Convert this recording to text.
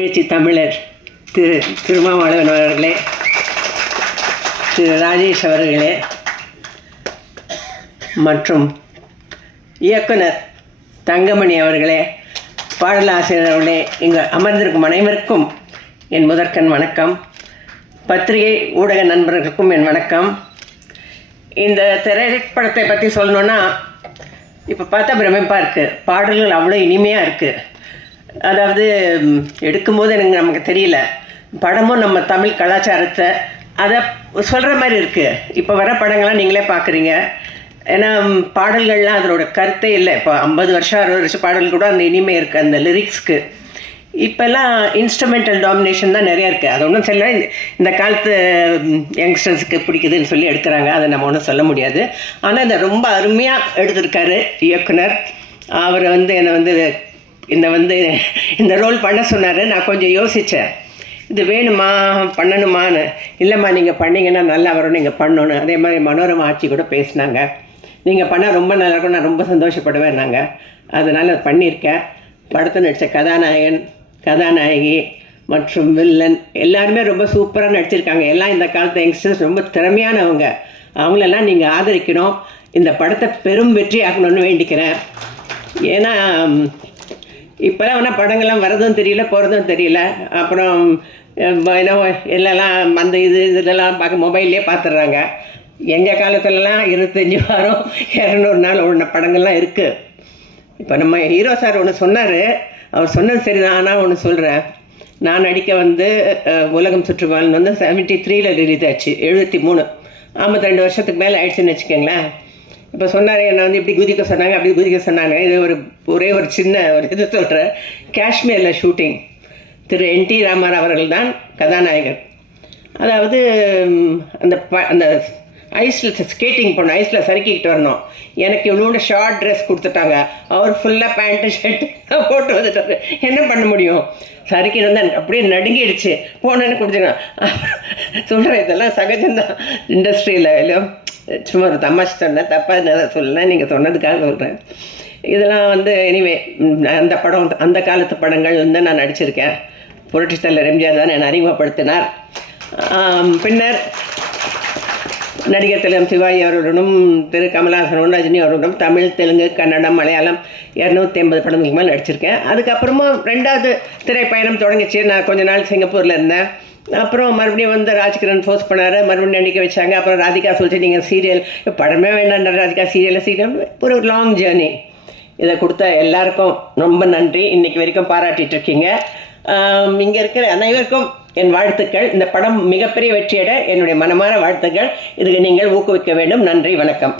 எழுச்சி தமிழர் திரு திருமாவளவன் அவர்களே, திரு ராஜேஷ் அவர்களே மற்றும் இயக்குனர் தங்கமணி அவர்களே, பாடலாசிரியர் அவர்களே, இங்கு அமர்ந்திருக்கும் அனைவருக்கும் என் முதற்கண் வணக்கம். பத்திரிகை ஊடக நண்பர்களுக்கும் என் வணக்கம். இந்த திரைப்படத்தை பற்றி சொல்லணுன்னா, இப்போ பார்த்தா பிரமிப்பாக இருக்குது. பாடல்கள் அவ்வளோ இனிமையாக இருக்குது. அதாவது எடுக்கும்போது நமக்கு தெரியல, படமும் நம்ம தமிழ் கலாச்சாரத்தை அதை சொல்கிற மாதிரி இருக்குது. இப்போ வர படங்கள்லாம் நீங்களே பார்க்குறீங்க. ஏன்னா பாடல்கள்லாம் அதனோட கருத்தே இல்லை. இப்போ 50 வருஷம் 60 வருஷம் பாடல் கூட அந்த இனிமை இருக்குது அந்த லிரிக்ஸ்க்கு. இப்போல்லாம் இன்ஸ்ட்ருமெண்டல் டாமினேஷன் தான் நிறையா இருக்குது. அது ஒன்றும் சொல்ல, இந்த காலத்து யங்ஸ்டர்ஸுக்கு பிடிக்குதுன்னு சொல்லி எடுக்கிறாங்க, அதை நம்ம ஒன்றும் சொல்ல முடியாது. ஆனால் இதை ரொம்ப அருமையாக எடுத்திருக்காரு இயக்குனர். அவர் என்னை இந்த ரோல் பண்ண சொன்னார். நான் கொஞ்சம் யோசித்தேன், இது வேணுமா பண்ணணுமான்னு. இல்லைம்மா, நீங்கள் பண்ணிங்கன்னா நல்லா வரும், நீங்கள் பண்ணணும். அதே மாதிரி மனோரமா ஆட்சி கூட பேசினாங்க, நீங்கள் பண்ணால் ரொம்ப நல்லா இருக்கும், நான் ரொம்ப சந்தோஷப்படுவேன் நாங்கள். அதனால் பண்ணியிருக்கேன். படத்தை நடித்த கதாநாயகன், கதாநாயகி மற்றும் வில்லன் எல்லாருமே ரொம்ப சூப்பராக நடிச்சிருக்காங்க. எல்லாம் இந்த காலத்து யங்ஸ்டர்ஸ் ரொம்ப திறமையானவங்க. அவங்களெல்லாம் நீங்கள் ஆதரிக்கணும். இந்த படத்தை பெரும் வெற்றி ஆகணும்னு வேண்டிக்கிறேன். ஏன்னா இப்போலாம் வேணால் படங்கள்லாம் வரதும் தெரியல, போகிறதும் தெரியல. அப்புறம் என்ன எல்லாம் அந்த இதெல்லாம் பார்க்க மொபைல்லே பார்த்துட்றாங்க. எங்கள் காலத்துலலாம் 25 வாரம் 200 நாள் ஒன்று படங்கள்லாம் இருக்குது. இப்போ நம்ம ஹீரோ சார் ஒன்று சொன்னார், அவர் சொன்னது சரி தான். ஆனால் ஒன்று சொல்கிறேன், நான் நடிக்க உலகம் சுற்றுவாள்னு 73 ரிலீஸ் ஆச்சு. 73 52 வருஷத்துக்கு மேலே ஆயிடுச்சுன்னு வச்சுக்கோங்களேன். இப்போ சொன்னார், என்னை இப்படி குதிக்க சொன்னாங்க, அப்படி குதிக்க சொன்னாங்க. இது ஒரே ஒரு சின்ன இது சொல்கிறேன். காஷ்மீரில் ஷூட்டிங். திரு NT ராமாராவ் அவர்கள் தான் கதாநாயகர். அதாவது அந்த ஐஸில் ஸ்கேட்டிங் பண்ணோம், ஐஸில் சறுக்கிக்கிட்டு வரணும். எனக்கு இவ்வளோ ஷார்ட் ட்ரெஸ் கொடுத்துட்டாங்க. அவர் ஃபுல்லாக பேண்ட்டு ஷர்ட்டு போட்டு வந்துட்டார். என்ன பண்ண முடியும்? சறுக்கிட்டு வந்தால் அப்படியே நடுங்கிடுச்சு. போனேன்னு கொடுத்துருங்க சொல்கிறேன். இதெல்லாம் சகஜம்தான் இண்டஸ்ட்ரியில். இல்லை, சும்மா ஒரு தமாஷ் சொன்னேன், தப்பாக சொல்லலை, நீங்கள் சொன்னதுக்காக சொல்கிறேன். இதெல்லாம் எனிவே அந்த காலத்து படங்கள் நான் நடிச்சிருக்கேன். புரட்சித் தலைவர் எம்ஜிஆர் தான் என்னை அறிமுகப்படுத்தினார். பின்னர் நடிகர் திலகம் சிவாஜி அவர்களுடனும் திரு கமலஹாசனும் ரஜினி அவர்களுடன் தமிழ், தெலுங்கு, கன்னடம், மலையாளம் 250 படங்களுக்கு மேலே நடிச்சிருக்கேன். அதுக்கப்புறமா 2வது திரைப்பயணம் தொடங்கிச்சு. நான் கொஞ்ச நாள் சிங்கப்பூரில் இருந்தேன். அப்புறம் மறுபடியும் ராஜ்கிரண் ஃபோர்ஸ் பண்ணார், மறுபடியும் நடிக்க வச்சாங்க. அப்புறம் ராதிகா சொல்லிட்டு, நீங்கள் சீரியல் படமே வேண்டாம், ராதிகா சீரியல் ஒரு லாங் ஜேர்னி. இதை கொடுத்த எல்லாருக்கும் ரொம்ப நன்றி. இன்றைக்கி வரைக்கும் பாராட்டிகிட்ருக்கீங்க. இங்கே இருக்கிற அனைவருக்கும் என் வாழ்த்துக்கள். இந்த படம் மிகப்பெரிய வெற்றியட என்னுடைய மனமார வாழ்த்துக்கள். இதுக்கு நீங்கள் ஊக்குவிக்க வேண்டும். நன்றி, வணக்கம்.